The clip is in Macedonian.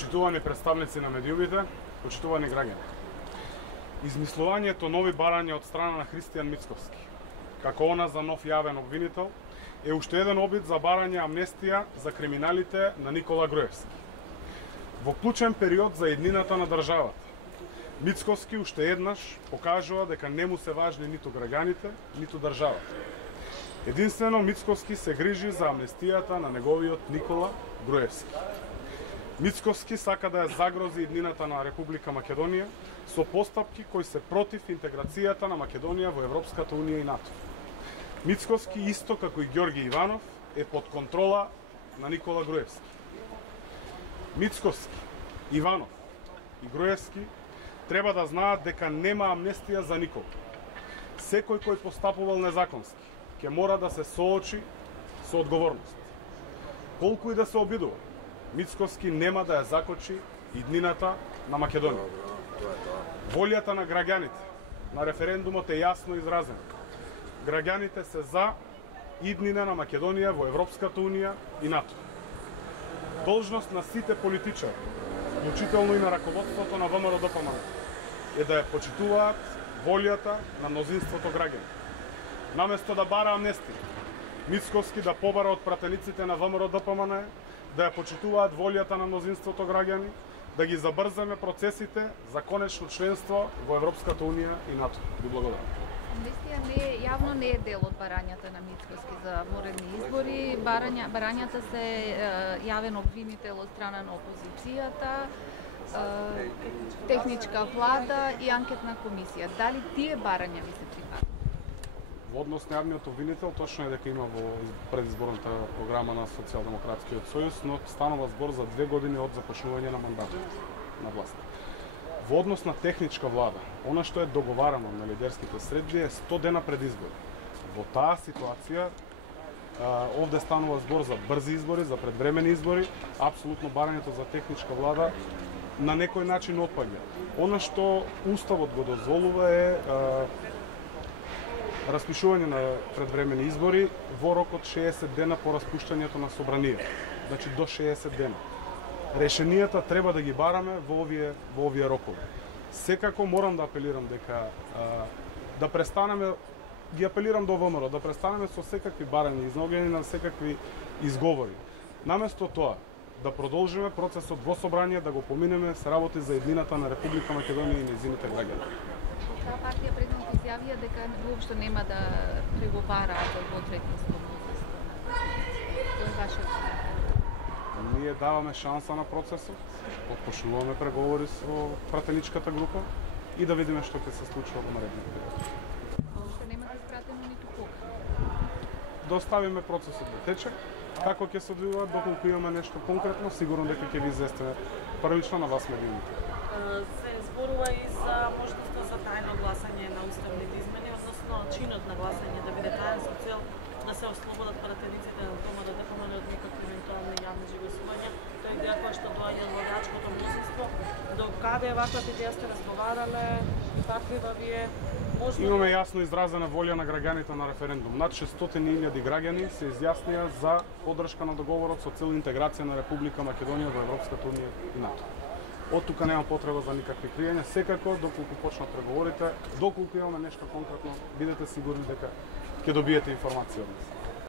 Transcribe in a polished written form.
Почитувани представници на медиумите, почитувани граѓани. Измислувањето нови барања од страна на Христијан Мицковски, како она за нов јавен обвинител, е уште еден обид за барање амнестија за криминалите на Никола Груевски. Во клучен период за еднината на државата, Мицковски уште еднаш покажува дека не му се важни ниту граѓаните, ниту државата. Единствено Мицковски се грижи за амнестијата на неговиот Никола Груевски. Мицковски сака да ја загрози иднината на Република Македонија со постапки кои се против интеграцијата на Македонија во Европската Унија и НАТО. Мицковски, исто како и Ѓорги Иванов, е под контрола на Никола Груевски. Мицковски, Иванов и Груевски треба да знаат дека нема амнестија за никого. Секој кој постапувал незаконски ќе мора да се соочи со одговорност. Колку и да се обидува, Мицковски нема да ја закочи иднината на Македонија. Волјата на граѓаните на референдумот е јасно изразена. Граѓаните се за иднина на Македонија во Европската Унија и НАТО. Должност на сите политичари, вклучително и на раководството на ВМРО-ДПМН, е да ја почитуваат волјата на мнозинството граѓани. Наместо да бара амнестија, Мицковски да побара од пратениците на ВМРО-ДПМН да ја почитуваат волјата на мнозинството граѓани, да ги забрзаме процесите за конечно членство во Европската Унија и НАТО. Ви благодарам. Амнестија јавно не е дел од барањата на Мицковски за воредни избори. Барањата се јавен обвинител од страна на опозицијата, техничка влада и анкетна комисија. Дали тие барања ви се припаѓаат? Во однос на јавниот обвинител, точно е дека има во предизборната програма на Социјалдемократскиот сојуз, но станува збор за 2 години од започнување на мандатот на власт. Во однос на техничка влада, она што е договарано на лидерските средби е 100 дена пред избори. Во таа ситуација, овде станува збор за брзи избори, за предвремени избори, апсолутно барањето за техничка влада на некој начин отпаѓа. Она што Уставот го дозволува е распишување на предвремени избори во рок од 60 дена по распуштањето на собранието. Значи до 60 дена. Решенијата треба да ги бараме во овие рокови. Секако морам да апелирам дека да престанеме, ги апелирам до ВМРО, да престанеме со секакви барања, изноѓање на секакви изговори. Наместо тоа, да продолжиме процесот во собрание, да го поминеме, се работи за еднината на Република Македонија и нејзините граѓани. Таа партија предно изјавија дека воопшто нема да преговараат за двотретинско мнозинство. Тоа е вашиот коментар. Ние даваме шанса на процесот, отпочнуваме преговори со пратеничката група и да видиме што ќе се случува во наредните периоди. Што нема да испратено ниту покана. Да оставиме процесот да тече, како ќе се одвива, доколку имаме нешто конкретно, сигурно дека ќе ви известиме првично на вас медиумите. Се зборува и за можноста за тајно гласање на уставните измени, односно чинот на гласање да биде таен со цел да се ослободат пратениците на ВМРО-ДПМН од некакви евентуални јавни гласувања. Тоа е идеја која што доаѓа од владачкото мнозинство. До каде ваквата идеја сте разговарале? Прифатлива ви е? Имаме јасно изразена волја на граѓаните на референдум. Над 600.000 граѓани се изјаснија за поддршка на договорот со цел интеграција на Република Македонија во Европската Унија и НАТО. Од тука нема потреба за никакви криења. Секако, доколку почнат преговорите, доколку имаме нешто конкретно, бидете сигурни дека ќе добиете информација од нас.